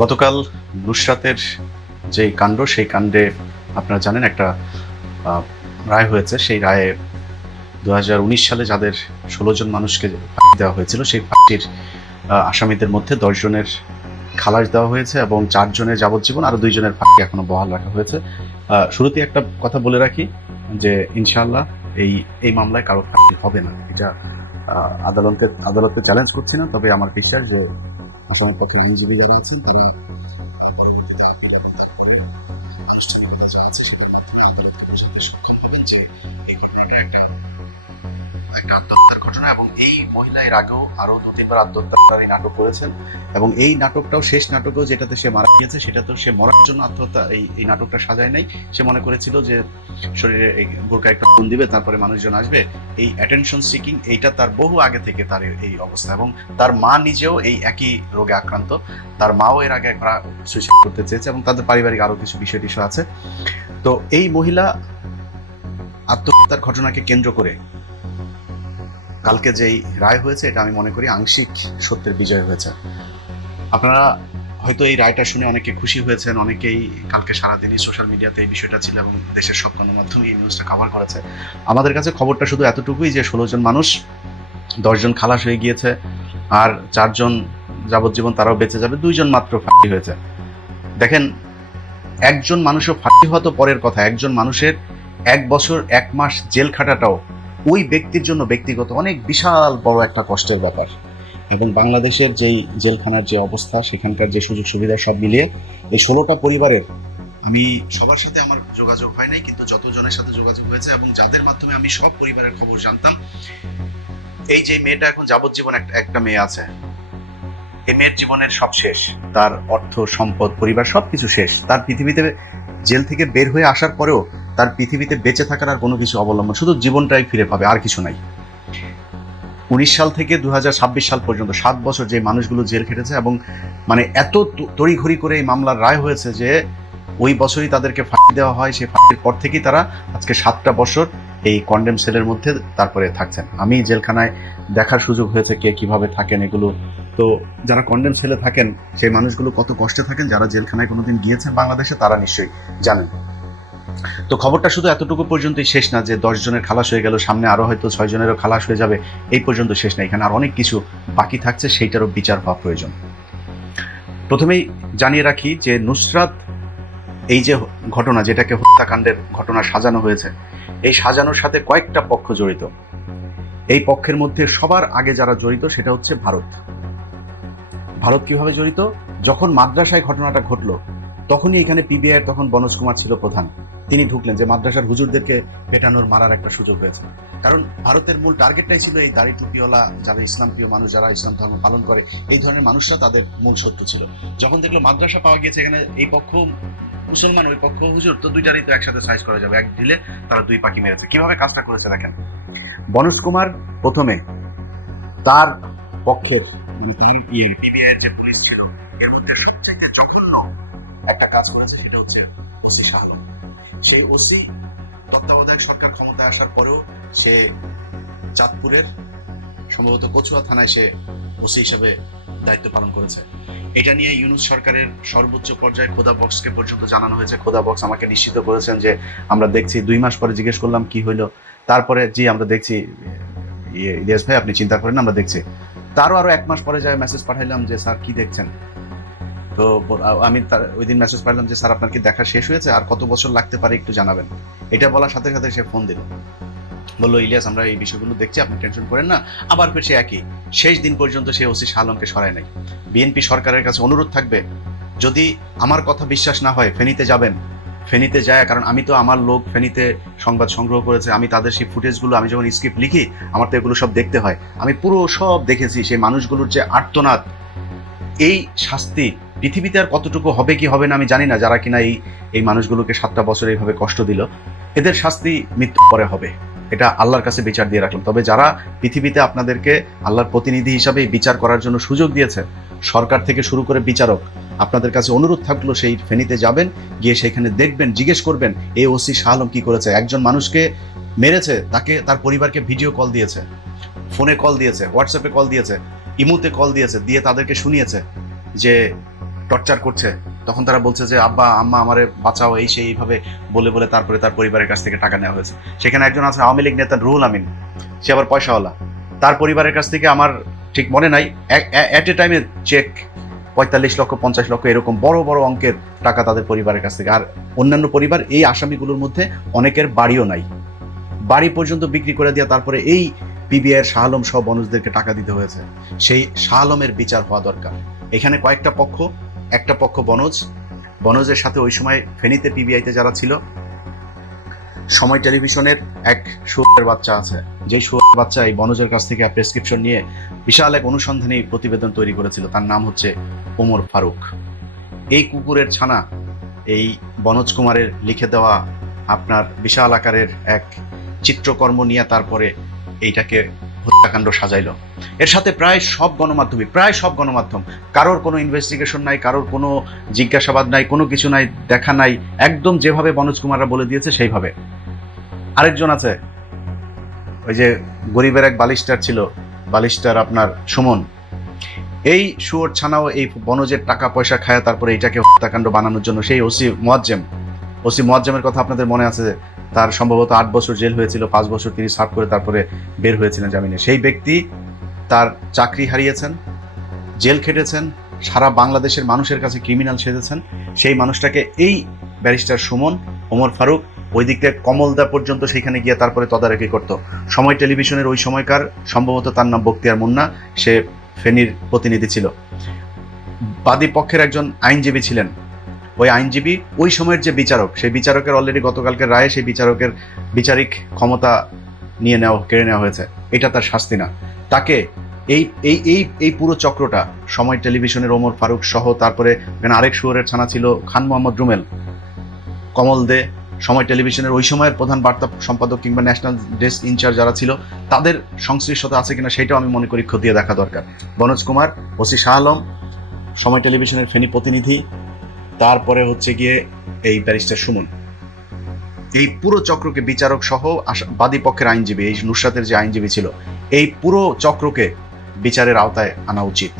গতকাল নুসরাতের যে কাণ্ড, সেই কাণ্ডে আপনারা জানেন একটা রায় হয়েছে। সেই রায়ে 2019 সালে যাদের 16 জন মানুষকে ফাঁসি দেওয়া হয়েছিল, সেই ফাঁসির আসামিদের মধ্যে 10 জনের খালাস দেওয়া হয়েছে এবং 4 জনের যাবজ্জীবন, আরো 2 জনের ফাঁসি এখনো বহাল রাখা হয়েছে। শুরুতে একটা কথা বলে রাখি যে ইনশাআল্লাহ এই মামলায় কারো ফাঁসি হবে না। এটা আদালতে চ্যালেঞ্জ করছি না, তবে আমার বিশ্বাস যে আসামের পক্ষে আইনজীবী যারা আছেন তারা পরবর্তীতে আনুষ্ঠানিকতা যা আছে সেটার মাধ্যমে আদালতকে বোঝাতে সক্ষম হবেন যে এটা একটা আত্মহত্যার ঘটনা। এবং এই মহিলা এর আগেও আরো 2-3 বার আত্মহত্যার নাটক করেছেন এবং এই নাটকটাও, শেষ নাটকেও যেটাতে সে মারা গিয়েছে, সেটা তো সে মরার জন্য আত্মহত্যা এই নাটকটা সাজায় নাই। সে মনে করেছিল যে শরীরে বোরকা একটা ফোন দিবে, তারপরে মানুষজন আসবে। এই অ্যাটেনশন সিকিং, এইটা তার বহু আগে থেকে তার এই অবস্থা। এবং তার মা নিজেও এই একই রোগে আক্রান্ত। তার মাও এর আগে একবার সুইসাইড করতে চেয়েছে এবং তাদের পারিবারিক আরো কিছু বিষয় আছে। তো এই মহিলা আত্মহত্যার ঘটনাকে কেন্দ্র করে কালকে যেই রায় হয়েছে, এটা আমি মনে করি আংশিক সত্যের বিজয় হয়েছে। আপনারা হয়তো এই রায়টা শুনে অনেকে খুশি হয়েছেন, অনেকেই কালকে সারাদিনই সোশ্যাল মিডিয়াতে এই বিষয়টা ছিল এবং দেশের সব গণমাধ্যমে এই নিউজটা কভার করেছে। আমাদের কাছে খবরটা শুধু এতটুকুই যে 16 জন মানুষ, 10 জন খালাস হয়ে গিয়েছে, আর 4 জন যাবজ্জীবন, তারাও বেঁচে যাবে, 2 জন মাত্র ফাঁসি হয়েছে। দেখেন, একজন মানুষও ফাঁসি হওয়া তো পরের কথা, একজন মানুষের 1 বছর 1 মাস জেল খাটাটাও ওই ব্যক্তির জন্য ব্যক্তিগত অনেক বিশাল বড় একটা কষ্টের ব্যাপার। এবং বাংলাদেশের যেই জেলখানার যে অবস্থা, সেখানকার যে সুযোগ সুবিধা, সব মিলিয়ে এই 16টা পরিবারের, আমি সবার সাথে আমার যোগাযোগ হয় নাই, কিন্তু যতজনের সাথে যোগাযোগ হয়েছে এবং যাদের মাধ্যমে আমি সব পরিবারের খবর জানতাম, এই যে মেয়েটা এখন যাবজ্জীবন, একটা মেয়ে আছে, এই মেয়ের জীবনের সব শেষ। তার অর্থ সম্পদ, পরিবার, সবকিছু শেষ। তার পৃথিবীতে জেল থেকে বের হয়ে আসার পরেও তার পৃথিবীতে বেঁচে থাকার আর কোনো কিছু অবলম্বন, শুধু জীবনটাই ফিরে পাবে, আর কিছু নাই। 19 সাল থেকে 2026 সাল পর্যন্ত 7 বছর যে মানুষগুলো জেল খেটেছে, এবং মানে এত তড়িঘড়ি করে এই মামলার রায় হয়েছে যে ওই বছরই তাদেরকে ফাঁসি দেওয়া হয়। সেই ফাঁসির পর থেকেই তারা আজকে 7টা বছর এই কন্ডেম সেলের মধ্যে তারপরে থাকছেন। আমি জেলখানায় দেখার সুযোগ হয়েছে কে কিভাবে থাকেন এগুলো। তো যারা কন্ডেম সেলে থাকেন, সেই মানুষগুলো কত কষ্টে থাকেন, যারা জেলখানায় কোনোদিন গিয়েছেন বাংলাদেশে, তারা নিশ্চয়ই জানেন। তো খবরটা শুধু এতটুকু পর্যন্তই শেষ না যে 10 জনের খালাস হয়ে গেল, সামনে আরো হয়তো 6 জনেরও খালাস হয়ে যাবে, এই পর্যন্ত শেষ না। এখানে আর অনেক কিছু বাকি থাকছে, সেইটারও বিচার হওয়া প্রয়োজন। প্রথমেই জানিয়ে রাখি যে নুসরাত, এই যে ঘটনা, যেটাকে হত্যাকাণ্ডের ঘটনা সাজানো হয়েছে, এই সাজানোর সাথে কয়েকটা পক্ষ জড়িত। এই পক্ষের মধ্যে সবার আগে যারা জড়িত সেটা হচ্ছে ভারত। ভারত কিভাবে জড়িত? যখন মাদ্রাসায় ঘটনাটা ঘটলো, তখনই এখানে পিবিআই, তখন বনোজ কুমার ছিল প্রধান, তিনি ঢুকলেন যে মাদ্রাসার হুজুরদেরকে পেটানোর, মারার একটা সুযোগ হয়েছে। কারণ ভারতের মূল টার্গেটটাই ছিল এই দাড়ি টুপিওয়ালা, যারা ইসলাম প্রিয় মানুষ, যারা ইসলাম ধর্ম পালন করে, এই ধরনের মানুষরা তাদের মূল শত্রু ছিল। যখন দেখলো মাদ্রাসা পাওয়া গিয়েছে, এখানে এই পক্ষ মুসলমান, ওই পক্ষ হুজুর, তো দুইটারই তো একসাথে সাইজ করা যাবে, এক ঢিলে তারা 2 পাখি মেরেছে। কিভাবে কাজটা করেছে দেখেন। বনোজ কুমার প্রথমে তার পক্ষের, পিবিআই এর যে পুলিশ ছিল, এর মধ্যে সবচেয়ে জঘন্য একটা কাজ করেছে, সেটা হচ্ছে ওসি শাহ আলম। সেই ওসি তত্ত্বাবধায়ক সরকার ক্ষমতায় আসার পরেও সে চাঁদপুরের সম্ভবত কচুয়া থানায় সে ওসি হিসেবে দায়িত্ব পালন করেছে। এটা নিয়ে ইউনূস সরকারের সর্বোচ্চ পর্যায়ে খোদা বক্সকে পর্যন্ত জানানো হয়েছে। খোদা বক্স আমাকে নিশ্চিত করেছেন যে আমরা দেখছি। 2 মাস পরে জিজ্ঞেস করলাম কি হইলো, তারপরে জি আমরা দেখছি, ইলিয়াস ভাই আপনি চিন্তা করেন, আমরা দেখছি। তারও আরো 1 মাস পরে যায় মেসেজ পাঠাইলাম যে স্যার কি দেখছেন। তো আমি ওই দিন মেসেজ পাঠালাম যে স্যার আপনার কি দেখা শেষ হয়েছে, আর কত বছর লাগতে পারে একটু জানাবেন। এটা বলার সাথে সাথে সে ফোন দিল, বললো ইলিয়াস আমরা এই বিষয়গুলো দেখছি, আপনি টেনশন করেন না। আবার ফের সে একই, শেষ দিন পর্যন্ত সে ওসি শাহ আলমকে সরায় নাই। বিএনপি সরকারের কাছে অনুরোধ থাকবে, যদি আমার কথা বিশ্বাস না হয় ফেনীতে যাবেন, ফেনীতে যায়, কারণ আমি তো আমার লোক ফেনীতে সংবাদ সংগ্রহ করেছে, আমি তাদের সেই ফুটেজগুলো, আমি যখন স্ক্রিপ্ট লিখি আমার তো এগুলো সব দেখতে হয়, আমি পুরো সব দেখেছি। সেই মানুষগুলোর যে আর্তনাদ, এই শাস্তি পৃথিবীতে আর কতটুকু হবে কি হবে না আমি জানি না, যারা কিনা এই মানুষগুলোকে 7টা বছর এইভাবে কষ্ট দিল, এদের শাস্তি মৃত্যুর পরে হবে, এটা আল্লাহর কাছে বিচার দিয়ে রাখলাম। তবে যারা পৃথিবীতে আপনাদেরকে আল্লাহর প্রতিনিধি হিসাবে বিচার করার জন্য সুযোগ দিয়েছে, সরকার থেকে শুরু করে বিচারক, আপনাদের কাছে অনুরোধ থাকলো সেই ফেনীতে যাবেন, গিয়ে সেখানে দেখবেন, জিজ্ঞেস করবেন এই ওসি শাহ আলম কি করেছে। একজন মানুষকে মেরেছে, তাকে তার পরিবারকে ভিডিও কল দিয়েছে, ফোনে কল দিয়েছে, হোয়াটসঅ্যাপে কল দিয়েছে, ইমোতে কল দিয়েছে, দিয়ে তাদেরকে শুনিয়েছে যে টর্চার করছে, তখন তারা বলছে যে আব্বা আম্মা আমারে বাঁচাও, এই সেই এইভাবে বলে বলে তারপরে তার পরিবারের কাছ থেকে টাকা নেওয়া হয়েছে। সেখানে একজন আছে আওয়ামী লীগ নেতা রুহুল আমিন, সে আবার পয়সাওয়ালা, তার পরিবারের কাছ থেকে আমার ঠিক মনে নাই অ্যাট এ টাইমে চেক 45 লক্ষ 50 লক্ষ এরকম বড় বড় অঙ্কের টাকা তাদের পরিবারের কাছ থেকে। আর অন্যান্য পরিবার, এই আসামিগুলোর মধ্যে অনেকের বাড়িও নাই, বাড়ি পর্যন্ত বিক্রি করে দেওয়া, তারপরে এই পিবিআইয়ের শাহ আলম সহ বনজদেরকে টাকা দিতে হয়েছে। সেই শাহ আলমের বিচার হওয়া দরকার। এখানে কয়েকটা পক্ষ, একটা পক্ষ বনজের সাথে ওই সময় ফেনীতে পিবিআইতে যারা ছিল, সময় টেলিভিশনের এক শুয়োরের বাচ্চা আছে, যে শুয়োরের বাচ্চা এই বনজের কাছ থেকে প্রেসক্রিপশন নিয়ে বিশাল এক অনুসন্ধানী প্রতিবেদন তৈরি করেছিল, তার নাম হচ্ছে ওমর ফারুক। এই কুকুরের ছানা এই বনজ কুমারের লিখে দেওয়া আপনার বিশাল আকারের এক চিত্রকর্ম নিয়ে তারপরে এইটাকে হত্যাকাণ্ড সাজাইলো। এর সাথে প্রায় সব গণমাধ্যম, কারোর কোনো ইনভেস্টিগেশন নাই, কারোর কোনো জিজ্ঞাসাবাদ নাই, কোনো কিছু নাই, দেখা নাই, একদম যেভাবে বনজ কুমাররা বলে দিয়েছে সেইভাবে। আরেকজন আছে, ওই যে গরিবের এক বালিস্টার ছিল, বালিস্টার আপনার সুমন, এই শুয়োর ছানাও এই বনজের টাকা পয়সা খায় তারপরে এইটাকে হত্যাকাণ্ড বানানোর জন্য সেই ওসি মোয়াজ্জেমের কথা আপনাদের মনে আছে, তার সম্ভবত 8 বছর জেল হয়েছিল, 5 বছর তিনি সার্ভ করে তারপরে বের হয়েছিলেন জামিনে। সেই ব্যক্তি তার চাকরি হারিয়েছেন, জেল খেটেছেন, সারা বাংলাদেশের মানুষের কাছে ক্রিমিনাল সেজেছেন। সেই মানুষটাকে এই ব্যারিস্টার সুমন, ওমর ফারুক ওই দিক থেকে কমলদা পর্যন্ত সেখানে গিয়ে তারপরে তদারকি করত। সময় টেলিভিশনের ওই সময়কার সম্ভবত তার নাম বখতিয়ার মুন্না, সে ফেনীর প্রতিনিধি ছিল, বাদী পক্ষের একজন আইনজীবী ছিলেন। ওই আইনজীবী ওই সময়ের যে বিচারক, সেই বিচারকের অলরেডি গতকালকের রায়ে সেই বিচারকের বিচারিক ক্ষমতা কেড়ে নেওয়া হয়েছে। এটা তার শাস্তি না। তাকে এই এই এই এই পুরো চক্রটা, সময় টেলিভিশনের ওমর ফারুক সহ, তারপরে এখানে আরেক শুয়োরের ছানা ছিল খান মোহাম্মদ রুমেল, কমল দে, সময় টেলিভিশনের ওই সময়ের প্রধান বার্তা সম্পাদক কিংবা ন্যাশনাল ডেস্ক ইনচার্জ যারা ছিল, তাদের সংশ্লিষ্টতা আছে কিনা সেটাও আমি মনে করি খতিয়ে দেখা দরকার। বনজ কুমার, ওসি শাহ আলম, সময় টেলিভিশনের ফেনী প্রতিনিধি, তারপরে হচ্ছে গিয়ে এই ব্যারিস্টার সুমন, এই পুরো চক্রকে বিচারক সহ বাদী পক্ষের আইনজীবী, এই নুসরাতের যে আইনজীবী ছিল, এই পুরো চক্রকে বিচারের আওতায় আনা উচিত।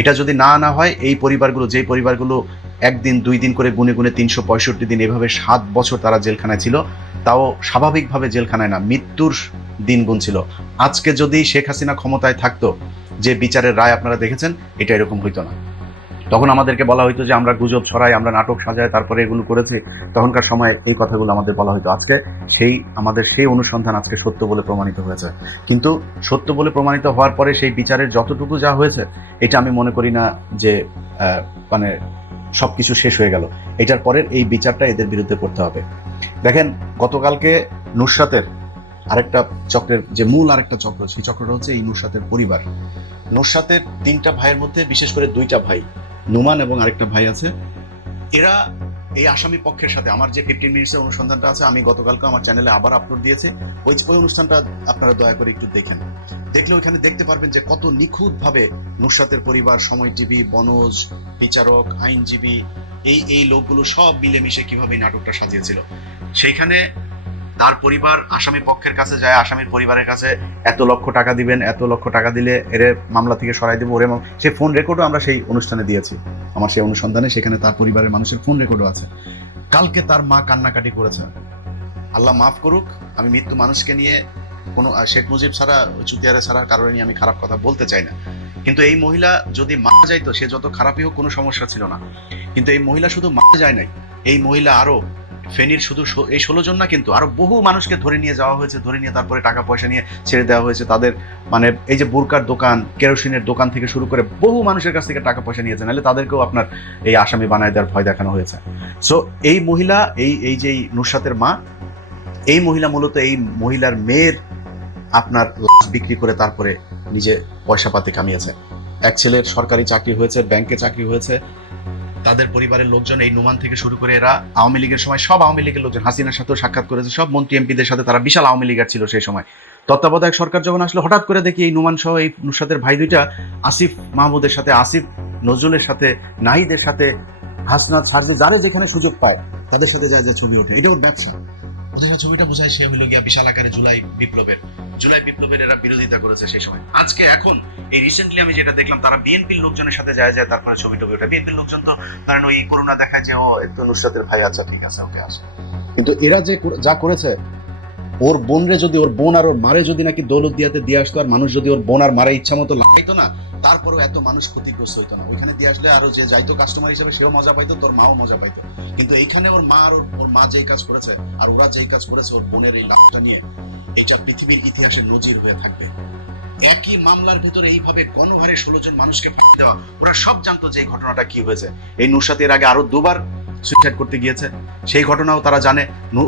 এটা যদি না আনা হয়, এই পরিবারগুলো, যেই পরিবারগুলো 1 দিন 2 দিন করে গুনে গুনে 365 দিন এভাবে 7 বছর তারা জেলখানায় ছিল, তাও স্বাভাবিকভাবে জেলখানায় না, মৃত্যুর দিন গুনছিল। আজকে যদি শেখ হাসিনা ক্ষমতায় থাকতো, যে বিচারের রায় আপনারা দেখেছেন, এটা এরকম হইতো না। তখন আমাদেরকে বলা হইতো যে আমরা গুজব ছড়াই, আমরা নাটক সাজাই, তারপরে এগুলো করেছি। তখনকার সময় এই কথাগুলো আমাদের বলা হইতো। আজকে আমাদের সেই অনুসন্ধান আজকে সত্য বলে প্রমাণিত হয়েছে। কিন্তু সত্য বলে প্রমাণিত হওয়ার পরে সেই বিচারের যতটুকু যা হয়েছে, এটা আমি মনে করি না যে মানে সবকিছু শেষ হয়ে গেল। এটার পরের এই বিচারটা এদের বিরুদ্ধে করতে হবে। দেখেন, গতকালকে নুসরাতের আরেকটা চক্রের যে মূল আরেকটা চক্র, সেই চক্রটা হচ্ছে এই নুসরাতের পরিবার। নুসরাতের 3টা ভাইয়ের মধ্যে বিশেষ করে 2টা ভাই, নুমান এবং আরেকটা ভাই আছে, এরা এই আসামি পক্ষের সাথে, আমার যে 15 মিনিটসের অনুসন্ধানটা আছে, আমি গতকালকে আমার চ্যানেলে আবার আপলোড দিয়েছি, ওই অনুষ্ঠানটা আপনারা দয়া করে একটু দেখেন। দেখলে ওইখানে দেখতে পারবেন যে কত নিখুঁতভাবে নুসরাতের পরিবার, সময়জীবী, বনজ, বিচারক, আইনজীবী, এই লোকগুলো সব মিলেমিশে কিভাবে নাটকটা সাজিয়েছিল। সেইখানে তার পরিবার আসামি পক্ষের কাছে যায়, আসামির পরিবারের কাছে এত লক্ষ টাকা দিবেন, এত লক্ষ টাকা দিলে এর মামলা থেকে সরাই দেবো, ওরে সেই ফোন রেকর্ডও আমরা সেই অনুষ্ঠানে দিয়েছি। আমার সেই অনুসন্ধানে সেখানে তার পরিবারের মানুষের ফোন রেকর্ডও আছে। কালকে তার মা কান্নাকাটি করেছে। আল্লাহ মাফ করুক, আমি মৃত্যু মানুষকে নিয়ে কোনো শেখ মুজিব ছাড়া, চুতিয়ারে ছাড়ার কারণে নিয়ে আমি খারাপ কথা বলতে চাই না, কিন্তু এই মহিলা যদি মারা যাইতো, সে যত খারাপই হোক কোনো সমস্যা ছিল না। কিন্তু এই মহিলা শুধু মারা যায় নাই, এই মহিলা আরো ফেনীর শুধু এই 16 জন না, কিন্তু আরো বহু মানুষকে ধরে নিয়ে যাওয়া হয়েছে, ধরে নিয়ে তারপরে টাকা পয়সা নিয়ে ছেড়ে দেওয়া হয়েছে। তাদের মানে এই যে বুরকার দোকান, কেরোসিনের দোকান থেকে শুরু করে বহু মানুষের কাছ থেকে টাকা পয়সা নিয়েছে, নাহলে তাদেরকেও আপনার এই আসামি বানায় দেওয়ার ভয় দেখানো হয়েছে। সো এই মহিলা, এই যে নুসরাতের মা, এই মহিলা মূলত এই মহিলার মেয়ের আপনার লাশ বিক্রি করে তারপরে নিজে পয়সা পাতি কামিয়েছে। এক ছেলের সরকারি চাকরি হয়েছে, ব্যাংকে চাকরি হয়েছে। তাদের পরিবারের লোকজন, এই নুমান থেকে শুরু করে এরা আওয়ামী লীগের সময় সব আওয়ামী লীগের লোকজন, হাসিনার সাথেও সাক্ষাৎ করেছে, সব মন্ত্রী এমপিদের সাথে তারা বিশাল আওয়ামী লীগের ছিল সেই সময়। তত্ত্বাবধায়ক সরকার যখন আসলো, হঠাৎ করে দেখি এই নুমান সহ এই নুসরাতের ভাই 2টা আসিফ মাহমুদের সাথে, আসিফ নজরুলের সাথে, নাহিদের সাথে, হাসনাত, সারজি, যারে যেখানে সুযোগ পায় তাদের সাথে যায় যে ছবি ওঠে। এটা ওর ব্যবসা। ওদের ছবিটা বোঝায় সে হইলো গিয়া বিশাল আকারে জুলাই বিপ্লবের এরা বিরোধিতা করেছে সেই সময়। আজকে এখন এই রিসেন্টলি আমি যেটা দেখলাম, তারা বিএনপির লোকজনের সাথে যায় তারপরে ছবি টবি ওটা বিএনপির লোকজন তো কারণ ওই করোনা দেখায় যে ও একটু নুসরাতের ভাই, আচ্ছা ঠিক আছে ওকে আসে, কিন্তু এরা যে যা করেছে, ওর বোনরে যদি, ওর বোন আর ওর মারে যদি নাকি দৌলত দিয়াতে দিয়ে আসতো, আর মানুষ যদি ওর বোন আর মারে ইচ্ছা মতো লাগাইতো না, তারপরেও এত মানুষ ক্ষতিগ্রস্ত হইতো না। ওইখানে দিয়ে আসলে আরো যে যাইতো কাস্টমার হিসেবে সেও মজা পাইতো, তোর মাও মজা পাইতো। কিন্তু এইখানে ওর মা আর ওর মা যেই কাজ করেছে আর ওরা যেই কাজ করেছে ওর বোনের এই লাভটা নিয়ে, এইটা পৃথিবীর ইতিহাসে নজির হয়ে থাকবে। একই মামলার ভিতরে এইভাবে গণহারে 16 জন মানুষকে ফাঁসি দেওয়া, ওরা সব জানতো যে এই ঘটনাটা কি হয়েছে। এই নুসরাত এর আগে আরো দুবার সুইসাইড করতে গিয়েছে, সেই ঘটনাও তারা জানে।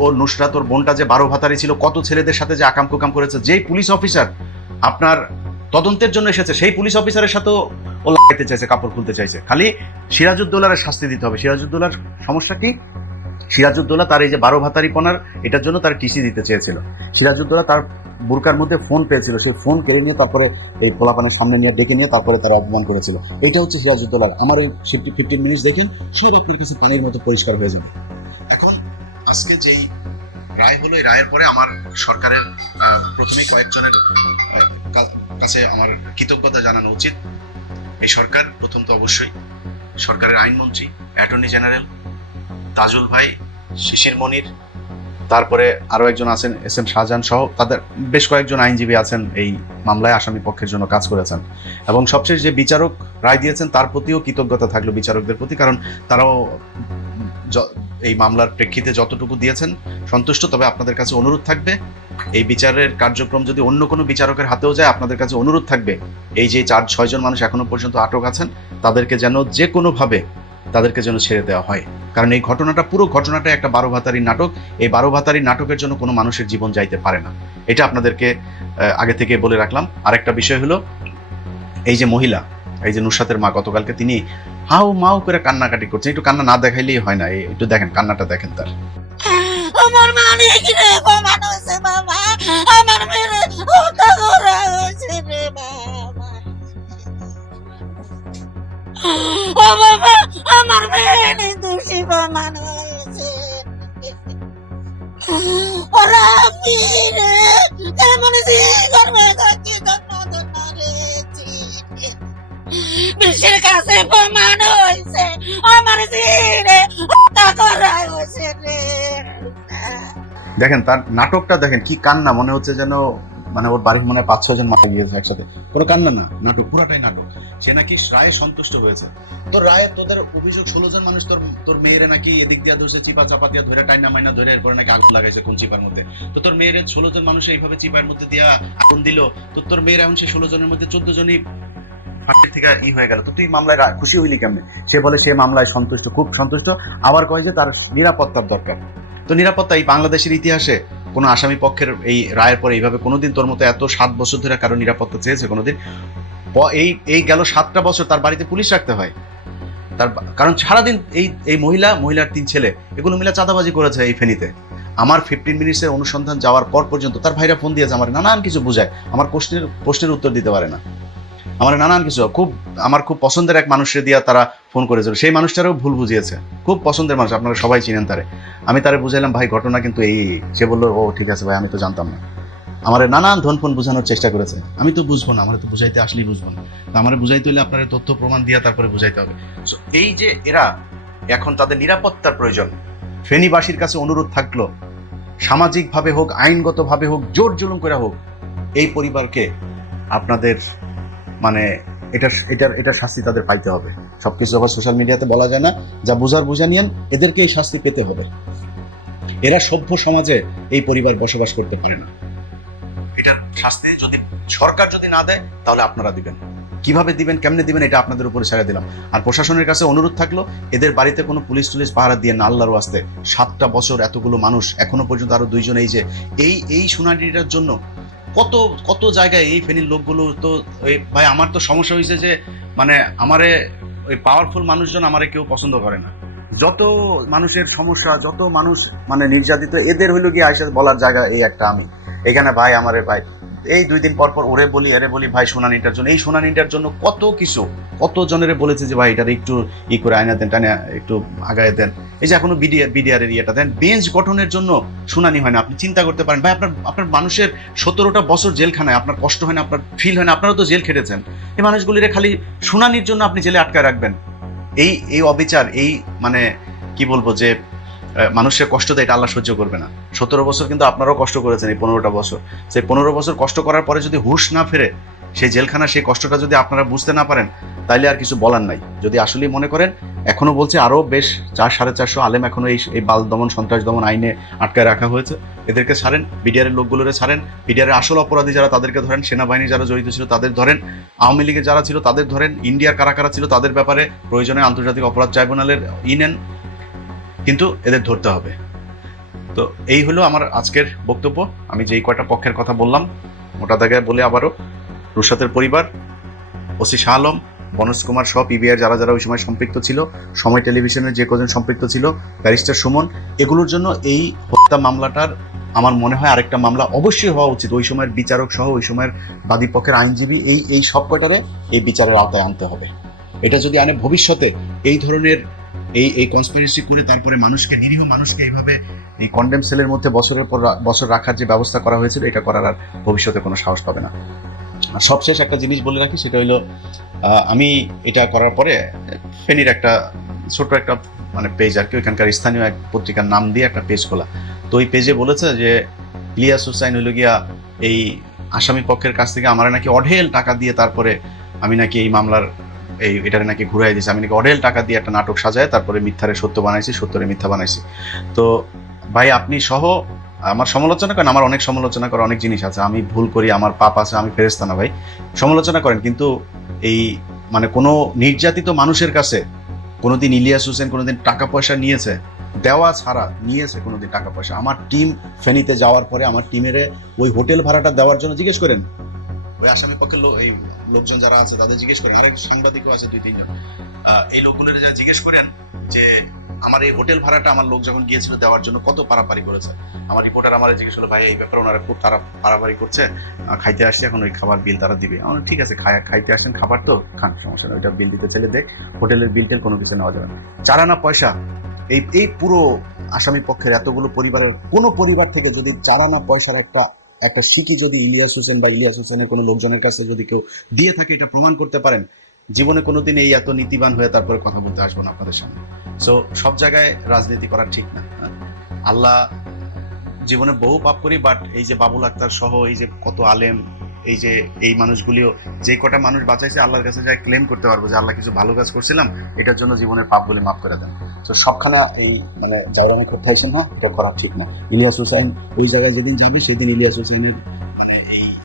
ওর নুসরাত, ওর বোনটা যে 12 ভাতারি ছিল, কত ছেলেদের সাথে যে আকাম কুকাম করেছে। যেই পুলিশ অফিসার আপনার তদন্তের জন্য এসেছে, সেই পুলিশ অফিসারের সাথেও ও লাগাইতে চাইছে, কাপড় খুলতে চাইছে। খালি সিরাজউদ্দৌলার শাস্তি দিতে হবে। সিরাজউদ্দৌলার সমস্যা কি? সিরাজউদ্দৌলা তার এই যে 12 ভাতারিপনার এটার জন্য তার টিসি দিতে চেয়েছিল। সিরাজউদ্দৌলা তার বুরকার মধ্যে ফোন পেয়েছিল, সেই ফোন কেড়ে নিয়ে তারপরে এই পোলাপানের সামনে নিয়ে ডেকে নিয়ে তারপরে তারা অপমান করেছিল। এটা হচ্ছে সিরাজউদ্দৌলার। আমার এই 15 মিনিট দেখেন, সব আপনার কাছে পানির মতো পরিষ্কার হয়ে যাবে। এখন আজকে যেই রায় হলো, এই রায়ের পরে আমার সরকারের প্রথমেই কয়েকজনের কাছে আমার কৃতজ্ঞতা জানানো উচিত। এই সরকার প্রথম তো অবশ্যই সরকারের আইনমন্ত্রী, অ্যাটর্নি জেনারেল তাজুল ভাই, শিশির মনির, তারপরে আরো একজন আছেন এস এম শাহজাহান সহ তাদের বেশ কয়েকজন আইনজীবী আছেন এই মামলায় আসামি পক্ষের জন্য কাজ করেছেন। এবং সবশেষ যে বিচারক রায় দিয়েছেন তার প্রতিও কৃতজ্ঞতা থাকলো বিচারকদের প্রতি, কারণ তারাও এই মামলার প্রেক্ষিতে যতটুকু দিয়েছেন সন্তুষ্ট। তবে আপনাদের কাছে অনুরোধ থাকবে, এই বিচারের কার্যক্রম যদি অন্য কোনো বিচারকের হাতেও যায়, আপনাদের কাছে অনুরোধ থাকবে এই যে 4-6 জন মানুষ এখনো পর্যন্ত আটক আছেন, তাদেরকে যেন যে কোনোভাবে তাদেরকে যেন ছেড়ে দেওয়া হয়। কারণ এই ঘটনাটা, পুরো ঘটনাটা একটা 12 ভাতারির নাটক। এই 12 ভাতারির নাটকের জন্য কোনো মানুষের জীবন যাইতে পারে না, এটা আপনাদেরকে আগে থেকে বলে রাখলাম। আরেকটা বিষয় হলো, এই যে মহিলা, এই যে নুসরাতের মা, গতকালকে তিনি হাউ মাউ করে কান্নাকাটি করছেন। একটু কান্না না দেখাইলেই হয় না, একটু দেখেন, কান্নাটা দেখেন তার। আমার মালিক রে কমান হয়েছে বাবা, আমার মেয়ে হত্যা করা হয়েছে রে বাবা। ও বাবা, আমার মেয়ে দোষী প্রমাণ হয়েছে। ওরা ফিরে কেমন যে করবে কাছে ধন্য রে, বিশ্বের কাছে প্রমাণ হয়েছে আমার রে হত্যা করা হয়েছে রে। দেখেন তার নাটকটা দেখেন, কি কান্না, মনে হচ্ছে যেন মানে ওর বাড়ির মনে 5-6 জন মারা গিয়েছে একসাথে। কোনো কান্না না, নাটক, পুরাটাই নাটক। সে নাকি রায়ে সন্তুষ্ট হয়েছে। তোর রায়ে তোদের অভিযোগ 16 জন মানুষ তোর মেয়েরে নাকি এদিক দিয়া ধরছে, চিপা চাপা দিয়া ধরে, টাইনা মাইনা ধরে, এরপরে নাকি আগুন লাগাইছে কোন চিপার মধ্যে। তো তোর মেয়ের 16 জন মানুষ এইভাবে চিপার মধ্যে দিয়া আগুন দিল, তো তোর মেয়ের এখন সে 16 জনের মধ্যে 14 জনই ফাঁসির থেকে হয়ে গেল। তো তুই মামলায় খুশি হইলি কেমনে? সে বলে সে মামলায় সন্তুষ্ট, খুব সন্তুষ্ট। আবার কয় যে তার নিরাপত্তার দরকার। তো নিরাপত্তা এই বাংলাদেশের ইতিহাসে কোনো আসামি পক্ষের এই রায়ের পরে এইভাবে কোনোদিন তোর মতো এত 7 বছর ধরে কারো নিরাপত্তা চেয়েছে কোনোদিন? এই গেল 7টা বছর তার বাড়িতে পুলিশ রাখতে হয় তার, কারণ সারাদিন এই মহিলার 3 ছেলে এগুলো মিলে চাঁদাবাজি করেছে এই ফেনীতে। আমার 15 মিনিটসের অনুসন্ধান যাওয়ার পর পর্যন্ত তার ভাইরা ফোন দিয়েছে, আমার নানান কিছু বুঝায়, আমার প্রশ্নের উত্তর দিতে পারে না, আমার নানান কিছু। আমার খুব পছন্দের এক মানুষের দিয়া তারা ফোন করেছিল, সেই মানুষটারও ভুল বুঝিয়েছে। খুব পছন্দের মানুষ, আপনারা সবাই চিনেন তারে। আমি তারে বুঝাইলাম, ভাই ঘটনা কিন্তু এই। সে বললো, ও ঠিক আছে ভাই, আমি তো জানতাম না। আমার নানান ধন ফোন বোঝানোর চেষ্টা করেছে। আমি তো বুঝবো না, আমার তো বুঝাইতে আসলেই বুঝবো না, আমার বুঝাইতে হলে আপনার তথ্য প্রমাণ দিয়া তারপরে বুঝাইতে হবে। এই যে এরা এখন তাদের নিরাপত্তার প্রয়োজন, ফেনীবাসীর কাছে অনুরোধ থাকলো, সামাজিকভাবে হোক, আইনগতভাবে হোক, জোর জুলুম করে হোক, এই পরিবারকে আপনাদের মানে এটার শাস্তি তাদের পাইতে হবে। সবকিছু আবার সোশ্যাল মিডিয়াতে বলা যায় না, যা বুঝা নিয়েন, এদেরকে এই শাস্তি পেতে হবে। এরা সভ্য সমাজে এই পরিবার বসবাস করতে পারে না। এটার শাস্তি যদি সরকার যদি না দেয়, তাহলে আপনারা দিবেন। কিভাবে দিবেন, কেমনে দিবেন, এটা আপনাদের উপরে ছেড়ে দিলাম। আর প্রশাসনের কাছে অনুরোধ থাকলো, এদের বাড়িতে কোনো পুলিশ পাহারা দিয়ে না, আল্লাহর ওয়াস্তে। 7টা বছর এতগুলো মানুষ, এখনো পর্যন্ত আরো 2 জন, এই যে এই শুনানিটার জন্য কত জায়গায় এই ফেনীর লোকগুলো। তো ভাই আমার তো সমস্যা হয়েছে যে মানে আমারে ওই পাওয়ারফুল মানুষজন আমারে কেউ পছন্দ করে না। যত মানুষের সমস্যা, যত মানুষ মানে নির্যাতিত, এদের হইলো গিয়ে আইসা বলার জায়গা এই একটা। আমি এখানে ভাই আমারে ভাই এই 2 দিন পর পর ওরে বলি এরে বলি ভাই শুনানিটার জন্য, এই শুনানিটার জন্য কত কিছু, কত জনেরে বলেছে যে ভাই এটার একটু করে আয়না দেন, টানে একটু আগায় দেন। এই যে এখনো বিডিআরের ইয়েটা দেন, বেঞ্চ গঠনের জন্য শুনানি হয় না। আপনি চিন্তা করতে পারেন ভাই, আপনার মানুষের 17টা বছর জেলখানায়, আপনার কষ্ট হয় না, আপনার ফিল হয় না? আপনারা তো জেল খেটেছেন। এই মানুষগুলিরে খালি শুনানির জন্য আপনি জেলে আটকায় রাখবেন? এই অবিচার, এই মানে কি বলবো, যে মানুষের কষ্ট দেয়, এটা আল্লাহ সহ্য করবে না। 17 বছর কিন্তু আপনারাও কষ্ট করেছেন, এই 15টা বছর। সেই 15 বছর কষ্ট করার পরে যদি হুঁশ না ফেরে, সেই জেলখানা, সেই কষ্টটা যদি আপনারা বুঝতে না পারেন, তাইলে আর কিছু বলার নাই। যদি আসলেই মনে করেন, এখনো বলছে আরও বেশ 400-450 আলেম এখনো এই বাল দমন সন্ত্রাস দমন আইনে আটকায় রাখা হয়েছে, এদেরকে ছাড়েন। বিডিআরের লোকগুলোরে ছাড়েন, বিডিআরের আসল অপরাধী যারা তাদেরকে ধরেন, সেনাবাহিনী যারা জড়িত ছিল তাদের ধরেন, আওয়ামী লীগের যারা ছিল তাদের ধরেন, ইন্ডিয়ার কারা কারা ছিল তাদের ব্যাপারে প্রয়োজনে আন্তর্জাতিক অপরাধ ট্রাইব্যুনালের নেন, কিন্তু এদের ধরতে হবে। তো এই হলো আমার আজকের বক্তব্য। আমি যেই কয়টা পক্ষের কথা বললাম, মোটা দাগায় বলে আবারও, রুশাতের পরিবার, ওসি শাহ আলম, বনজ কুমার সহ পিবিআর যারা যারা ওই সময় সম্পৃক্ত ছিল, সময় টেলিভিশনের যে কজন সম্পৃক্ত ছিল, ব্যারিস্টার সুমন, এগুলোর জন্য এই হত্যা মামলাটার আমার মনে হয় আরেকটা মামলা অবশ্যই হওয়া উচিত। ওই সময়ের বিচারক সহ ওই সময়ের বাদী পক্ষের আইনজীবী, এই সব কয়টারে এই বিচারের আওতায় আনতে হবে। এটা যদি আনে, ভবিষ্যতে এই ধরনের এই কনস্পিরেসি করে তারপরে মানুষকে, নিরীহ মানুষকে এইভাবে এই কন্ডেম সেলের মধ্যে বছরের পর বছর রাখার যে ব্যবস্থা করা হয়েছিল, এটা করার আর ভবিষ্যতে কোনো সাহস পাবে না। আর সবশেষ একটা জিনিস বলে রাখি, সেটা হলো আমি এটা করার পরে ফেনীর একটা ছোট একটা মানে পেজ আর কি, ওইখানকার স্থানীয় এক পত্রিকার নাম দিয়ে একটা পেজ খোলা। তো ওই পেজে বলেছে যে ইলিয়াস হুসাইন হইল গিয়া এই আসামি পক্ষের কাছ থেকে আমার নাকি অঢেল টাকা দিয়ে, তারপরে আমি নাকি এই মামলার এটারে নাকি ঘুরাই দিয়েছি, আমি নাকি অঢেল টাকা দিয়ে একটা নাটক সাজায় তারপরে মিথ্যারে সত্য বানাইছি, সত্যরে মিথ্যা বানাইছি। তো ভাই আপনি সহ আমার সমালোচনা করেন, আমার অনেক সমালোচনা করার অনেক জিনিস আছে, আমি ভুল করি, আমার পাপ আছে, আমি ফেরেশতা না ভাই, সমালোচনা করেন, কিন্তু এই মানে কোনো নির্যাতিত মানুষের কাছে কোনোদিন ইলিয়াস হোসেন কোনোদিন টাকা পয়সা নিয়েছে? দেওয়া ছাড়া নিয়েছে কোনোদিন টাকা পয়সা? আমার টিম ফেনীতে যাওয়ার পরে আমার টিমের ওই হোটেল ভাড়াটা দেওয়ার জন্য জিজ্ঞেস করেন, ওই আসামি পক্ষের এই লোকজন যারা আছে তাদের জিজ্ঞেস করেন, আরেক সাংবাদিকও আছে 2-3 জন, এই লোকগুলোর যা জিজ্ঞেস করেন যে আমার এই হোটেল ভাড়াটা আমার লোক যখন গিয়েছিল দেওয়ার জন্য কত পারাপারি করেছে। আমার রিপোর্টার আমার জিজ্ঞেস করলো, ভাই এই ব্যাপারে ওনারা খুব তারা পারাপারি করছে, খাইতে আসছে, এখন ওই খাবার বিল তারা দিবে। আমার ঠিক আছে, খাইতে আসেন, খাবার তো খান, সমস্যা নেই, ওইটা বিল দিতে চাইলে দেখ, হোটেলের বিল টেল কোনো কিছু নেওয়া যাবে না। 4 আনা পয়সা এই পুরো আসামি পক্ষের এতগুলো পরিবারের কোনো পরিবার থেকে যদি 4 আনা পয়সার একটা সিকি যদি ইলিয়াস হোসেন বা ইলিয়াস হোসেনের কোনো লোকজনের কাছে যদি কেউ দিয়ে থাকে, এটা প্রমাণ করতে পারেন, জীবনে কোনোদিন এই এত নীতিবান হয়ে তারপরে কথা বলতে আসবো না আপনাদের সামনে। সো সব জায়গায় রাজনীতি করা ঠিক না। আল্লাহ, জীবনে বহু পাপ করি, বাট এই যে বাবুল আক্তার সহ এই যে কত আলেম, এই যে এই মানুষগুলিও যে কটা মানুষ বাঁচাইছে, আল্লাহর কাছে যাই ক্লেম করতে পারবো যে আল্লাহ কিছু ভালো কাজ করছিলাম, এটার জন্য জীবনের পাপ বলে মাফ করে দেন। তো সবখানে এই মানে জায়গায় করতে না, এটা করা ঠিক না। ইলিয়াস হোসেন ওই জায়গায় যেদিন যাবে, সেই দিন ইলিয়াস হোসেনের